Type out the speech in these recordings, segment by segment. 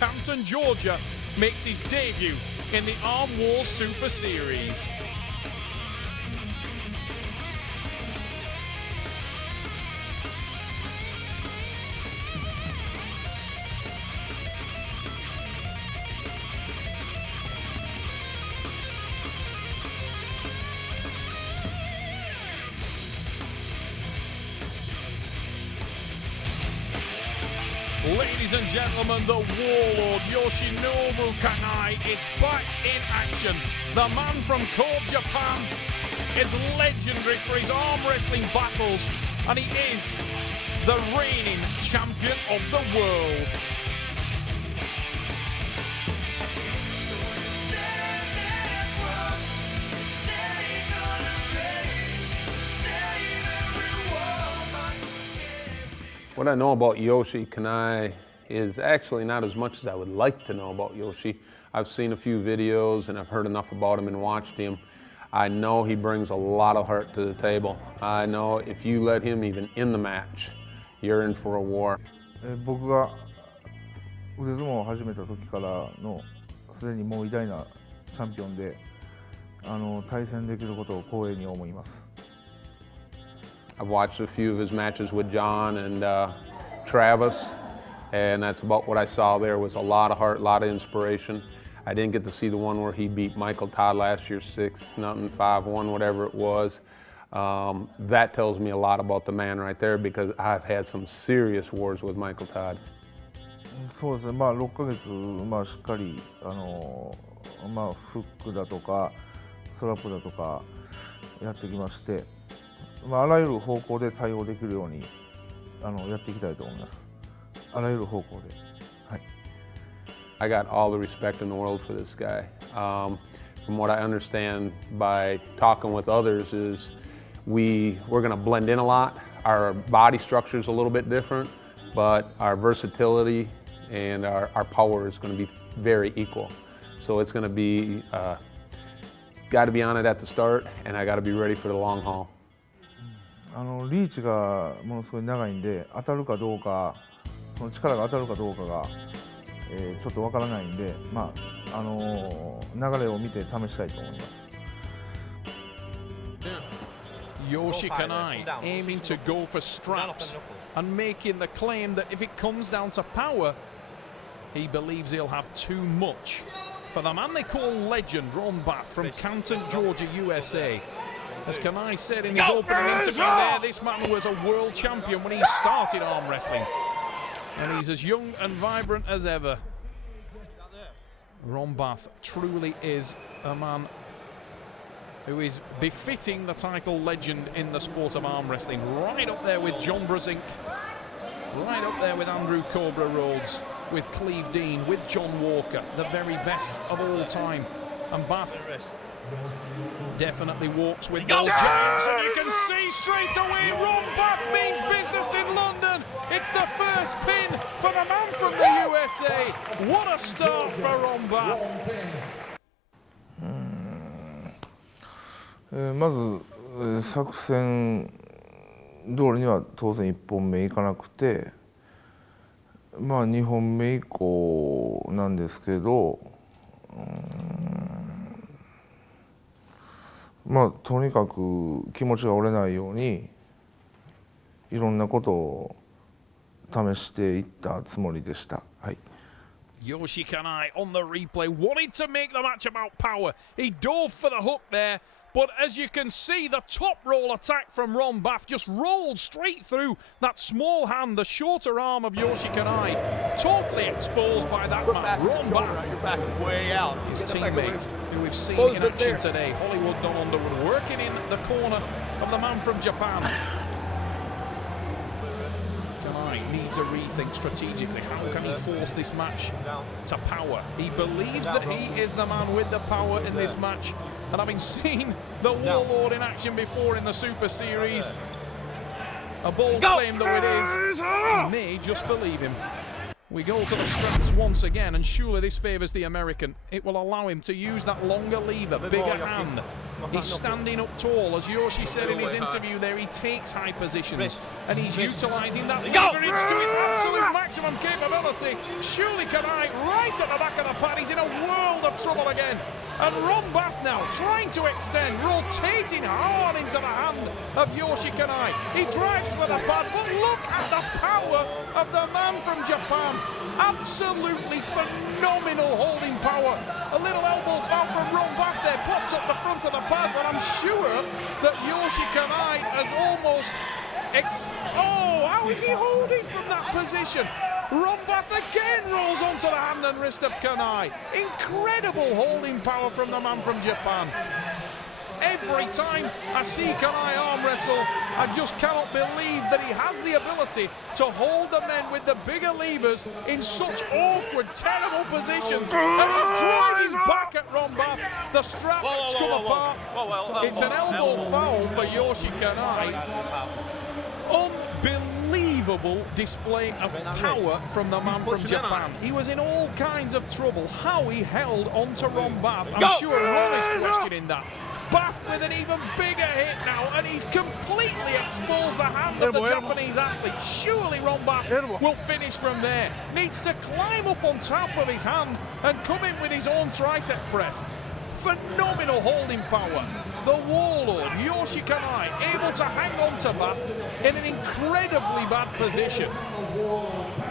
Canton, Georgia, makes his debut in the Arm Wars Super Series. Ladies and gentlemen, the warlord Yoshi Kanai is back in action. The man from Kobe, Japan is legendary for his arm wrestling battles, and he is the reigning champion of the world. What I know about Yoshi Kanai is actually not as much as I would like to know about Yoshi. I've seen a few videos and I've heard enough about him and watched him. I know he brings a lot of heart to the table. I know if you let him even in the match, you're in for a war. 僕が腕相撲を始めた時からのすでにもう偉大なチャンピオンで対戦できることを光栄に思います。 I've watched a few of his matches with John and Travis, and that's about what I saw there. Was a lot of heart, a lot of inspiration. I didn't get to see the one where he beat Michael Todd last year, 6-0, 5-1, whatever it was. That tells me a lot about the man right there because I've had some serious wars with Michael Todd. そうですね、まあ6ヶ月、まあ、しっかりまあ、フックだとかストラップだとかやってきまして、まあ、あらゆる方向で対応できるようにやっていきたいと思います。あらゆる方向で。はい。I got all the respect in the world for this guy. From what I understand by talking with others is we're going to blend in a lot. Our body structure is a little bit different, but our versatility and our power is going to be very equal. So it's going to be, got to be on it at the start, and I got to be ready for the long haul. リーチがものすごい長いんで当たるかどうかその力が当たるかどうかが、ちょっとわからないんで、まあ流れを見て試したいと思います。Yoshi Kanai aiming to go for straps and making the claim that if it comes down to power, he believes he'll have too much. For the man they call Legend, Ron Bath from Canton, Georgia, USA. As Kanai said in his opening interview there, this man was a world champion when he started arm wrestling. And he's as young and vibrant as ever. Ron Bath truly is a man who is befitting the title legend in the sport of arm wrestling. Right up there with John Brasink, right up there with Andrew Cobra Rhodes, with Cleve Dean, with John Walker, the very best of all time. And Bath definitely walks with those giants, and you can see straight away Ron Bath means business in London. It's the first pin for the man from the USA. What a start for Ron Bath. まず作戦通りには当然1本目いかなくて、まあ2本目以降なんですけど、まあとにかく気持ちが折れないようにいろんなことを試していったつもりでした。はい。Yoshi Kanai on the replay wanted to make the match about power. He dove for the hook there. But as you can see, the top roll attack from Ron Bath just rolled straight through that small hand, the shorter arm of Yoshi Kanai. Totally exposed by that man, Ron Bath. Your back is way out. His teammate, who we've seen in action today, Hollywood Don Underwood, working in the corner of the man from Japan. Kanai needs a rethink strategically. How can he force this match to power? He believes that he is the man with the power in this match. And having seen the Warlord in action before in the Super Series, a bold claim though it is, he may just believe him. We go to the straps once again, and surely this favours the American. It will allow him to use that longer lever, bigger hand, He's standing up tall. As Yoshi said in his interview there, he takes high positions and he's utilising that leverage to its absolute maximum capability. Yoshi Kanai right at the back of the pad. He's in a world of trouble again. And Ron Bath now trying to extend, rotating hard into the hand of Yoshi Kanai. He drives for the pad, but look at the power of the man from Japan. Absolutely phenomenal holding power. A little elbow foul from Ron Bath there, popped up the front of the pad, but I'm sure that Yoshi Kanai has almost... Oh, how is he holding from that position? Ron Bath again rolls onto the hand and wrist of Kanai. Incredible holding power from the man from Japan. Every time I see Kanai arm wrestle, I just cannot believe that he has the ability to hold the men with the bigger levers in such awkward, terrible positions. And he's driving back at Ron Bath. The strap has come apart. It's an elbow foul for Yoshi Kanai. Unbelievable display of power from the man from Japan. He was in all kinds of trouble. How he held onto Ron Bath, I'm sure Ron is questioning that. Bath with an even bigger hit now, and he's completely exposed the hand of the Japanese athlete. Surely Ron Bath will finish from there. Needs to climb up on top of his hand and come in with his own tricep press. Phenomenal holding power. The warlord, Yoshi Kanai, able to hang on to Bath in an incredibly bad position.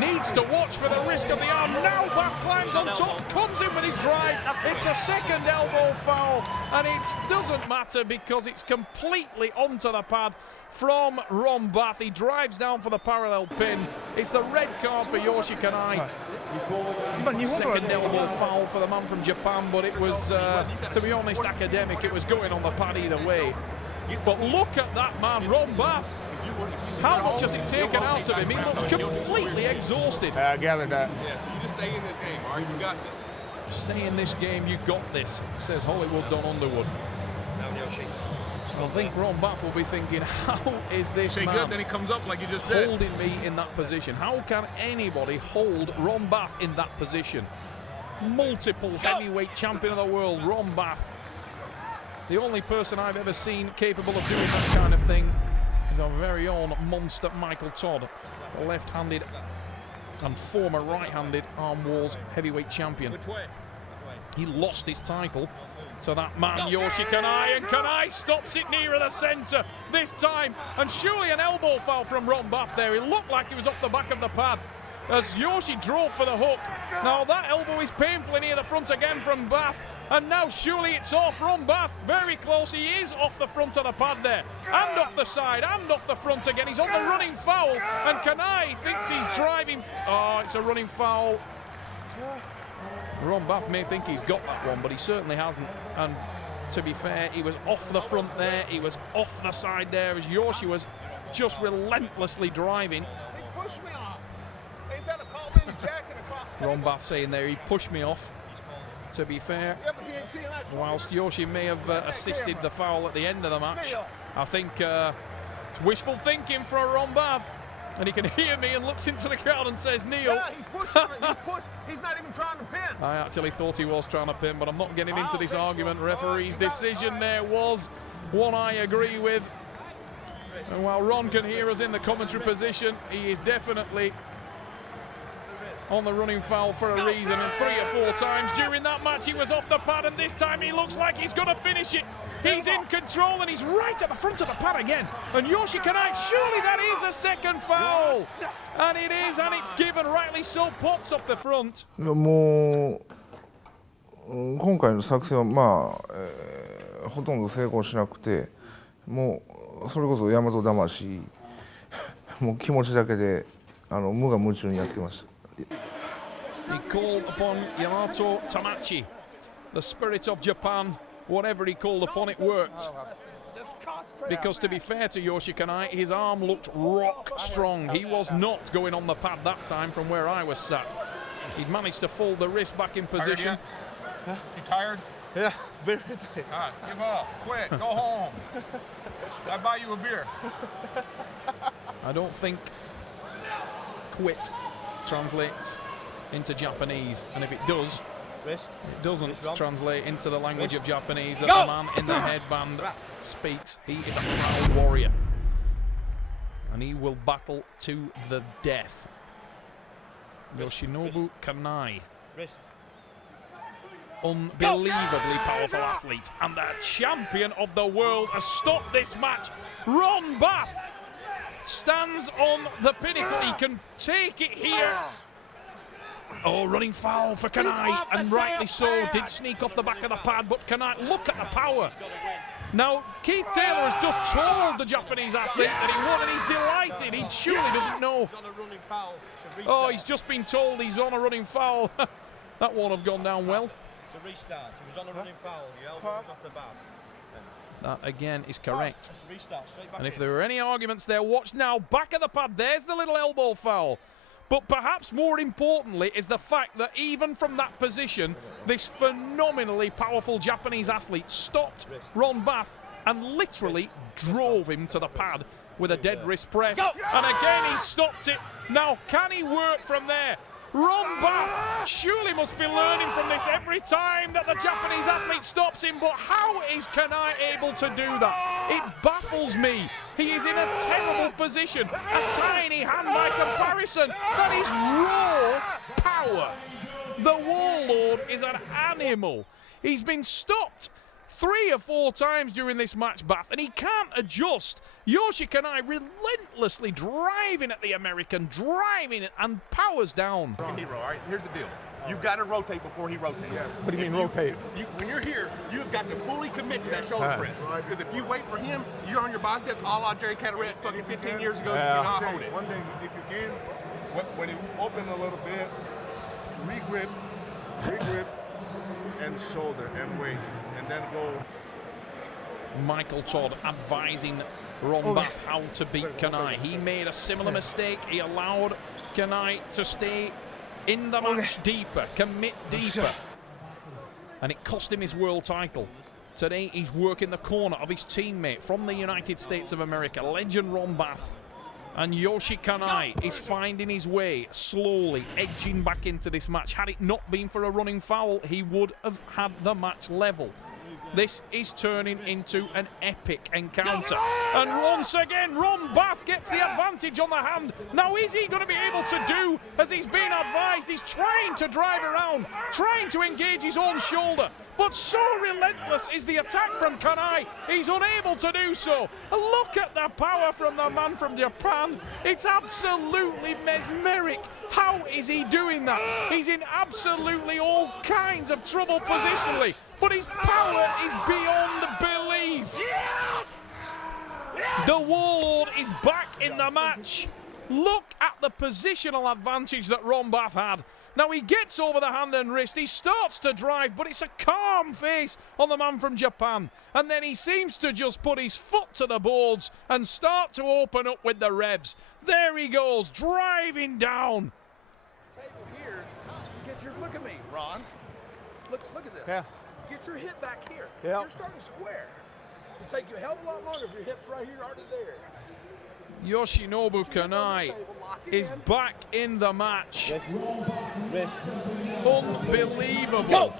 Needs to watch for the risk of the arm. Now Bath climbs on top, comes in with his drive. It's a second elbow foul, and it doesn't matter because it's completely onto the pad from Ron Bath. He drives down for the parallel pin. It's the red card for Yoshi Kanai. Second elbow foul for the man from Japan, but it was, to be honest, academic. It was going on the pad either way. But look at that man, Ron Bath. How much has it taken out of him? He looks completely exhausted. I gathered that. Yeah, so you just stay in this game, all right? You got this. Stay in this game, you got this, says Hollywood Don Underwood. I think Ron Bath will be thinking, how is this man good, then he comes up like you just did. holding me in that position? How can anybody hold Ron Bath in that position? Multiple heavyweight champion of the world, Ron Bath. The only person I've ever seen capable of doing that kind of thing is our very own monster Michael Todd, the left-handed and former right-handed Arm Wars heavyweight champion. He lost his title to that man Yoshi Kanai, and Kanai stops it nearer the centre this time, and surely an elbow foul from Ron Bath there. He looked like he was off the back of the pad as Yoshi drove for the hook. Now that elbow is painfully near the front again from Bath, and now surely it's off. Ron Bath very close. He is off the front of the pad there, and off the side, and off the front again. He's on the running foul, and Kanai thinks he's driving. Oh, it's a running foul. Ron Bath may think he's got that one, but he certainly hasn't. And to be fair, he was off the front there, he was off the side there as Yoshi was just relentlessly driving. He pushed me off. Ain't that a call in jacking across the Ron Bath saying there, he pushed me off. To be fair, but he ain't seeing that. whilst Yoshi may have assisted the foul at the end of the match, I think it's wishful thinking for Ron Bath. And he can hear me and looks into the crowd and says, Neil. Yeah, he pushed him. He's not even trying to pin. I actually thought he was trying to pin, but I'm not getting into this argument. Referee's decision there was one I agree with. And while Ron can hear us in the commentary position, he is definitely on the running foul for a reason. And 3 or 4 times during that match he was off the pad, and this time he looks like he's going to finish it. He's in control and he's right at the front of the pad again. And Yoshi Kanai, surely that is a second foul. And it is, and it's given, rightly so, pops up the front. もう今回の作戦はほとんど成功しなくて、もうそれこそ大和魂、もう気持ちだけで無我夢中にやってました。He called upon Yamato Tamachi, the spirit of Japan. Whatever he called upon, it worked. Because to be fair to Yoshi Kanai, his arm looked rock strong. He was not going on the pad that time from where I was sat. He'd managed to fold the wrist back in position. You tired? Yeah, very tired. All right, give up. Quit. Go home. I'll buy you a beer. I don't think quit translates into Japanese, and if it does, It doesn't translate into the language of Japanese that the man in the headband speaks. He is a proud warrior. And he will battle to the death. Yoshinobu Kanai. Unbelievably powerful athlete. And the champion of the world has stopped this match. Ron Bath stands on the pinnacle. He can take it here. Oh, running foul for Kanai, and rightly so. Did sneak off the back of the pad, but Kanai, look at the power. Now, Keith Taylor has just told the Japanese athlete that he won, and he's delighted. He surely doesn't know. Oh, he's just been told he's on a running foul. That won't have gone down well. It's a restart. He was on a running foul. The elbow was off the bat. That again is correct. And if there were any arguments there, watch now. Back of the pad, there's the little elbow foul. But perhaps more importantly is the fact that even from that position, this phenomenally powerful Japanese athlete stopped Ron Bath and literally drove him to the pad with a dead wrist press. And again, he stopped it. Now, can he work from there? Ron Bath surely must be learning from this every time that the Japanese athlete stops him, but how is Kanai able to do that? It baffles me. He is in a terrible position, a tiny hand by comparison. That is raw power. The Warlord is an animal. He's been stopped 3 or 4 times during this match, Bath, and he can't adjust. Yoshi Kanai relentlessly driving at the American, driving it, and powers down. Hero, all right? Here's the deal. You've got to rotate before he rotates. Yes. What do you mean rotate? When you're here, you've got to fully commit to that shoulder press. Because if you wait for him, you're on your biceps a la Jerry Caderet fucking 15 years ago. You cannot hold it. One thing, if you can, when you open a little bit, regrip, and shoulder, and wait, and then go. Michael Todd advising Ron Bath how to beat Kanai. He made a similar mistake. He allowed Kanai to stay in the match deeper, commit deeper. And it cost him his world title. Today he's working the corner of his teammate from the United States of America, legend Ron Bath. And Yoshi Kanai is finding his way, slowly edging back into this match. Had it not been for a running foul, he would have had the match level. This is turning into an epic encounter. And once again, Ron Bath gets the advantage on the hand. Now, is he going to be able to do as he's been advised? He's trying to drive around, trying to engage his own shoulder. But so relentless is the attack from Kanai, he's unable to do so. Look at the power from the man from Japan. It's absolutely mesmeric. How is he doing that? He's in absolutely all kinds of trouble positionally, but his power is beyond belief. The Warlord is back in the match. Look at the positional advantage that Ron Bath had. Now he gets over the hand and wrist, he starts to drive, but it's a calm face on the man from Japan. And then he seems to just put his foot to the boards and start to open up with the revs. There he goes, driving down. Table here, look at me, Ron. Look at this. Yeah. Get your hip back here. Yeah. You're starting square. It'll take you a hell of a lot longer if your hip's right here, already there. Yoshinobu Kanai is back in the match. Wrist. Unbelievable.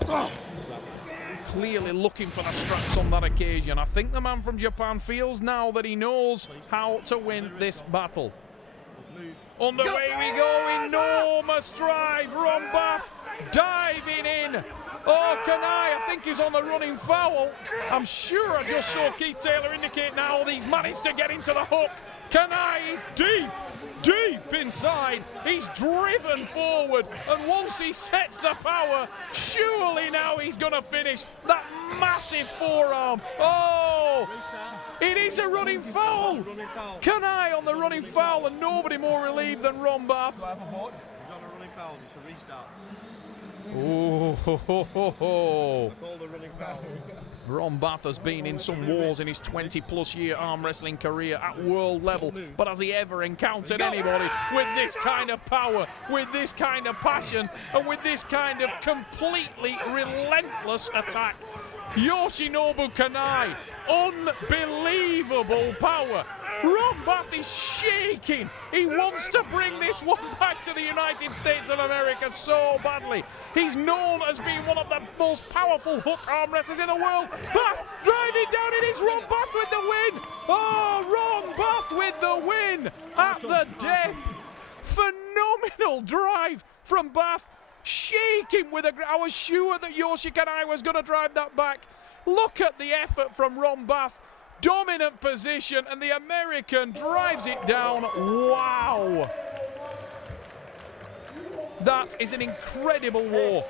Clearly looking for the straps on that occasion. I think the man from Japan feels now that he knows how to win this battle. Underway we go, enormous drive. Ron Bath diving in. Oh, Kanai, I think he's on the running foul. I'm sure I just saw Keith Taylor indicate now that he's managed to get into the hook. Kanai is deep inside. He's driven forward, and once he sets the power, surely now he's going to finish that massive forearm. Oh, it is a running foul. Kanai on the running foul, and nobody more relieved than Ron Bath. He's on a running foul. It's a restart. Oh, ho, ho, ho, ho. Call the running foul. Ron Bath has been in some wars in his 20-plus year arm wrestling career at world level, but has he ever encountered anybody with this kind of power, with this kind of passion, and with this kind of completely relentless attack? Yoshinobu Kanai, unbelievable power. Ron Bath is shaking. He wants to bring this one back to the United States of America so badly. He's known as being one of the most powerful hook arm wrestlers in the world. Bath driving down, it is Ron Bath with the win. Oh, Ron Bath with the win at the death. Phenomenal drive from Bath, shaking with a... I was sure that Yoshi Kanai was going to drive that back. Look at the effort from Ron Bath. Dominant position, and the American drives it down. Wow. That is an incredible war.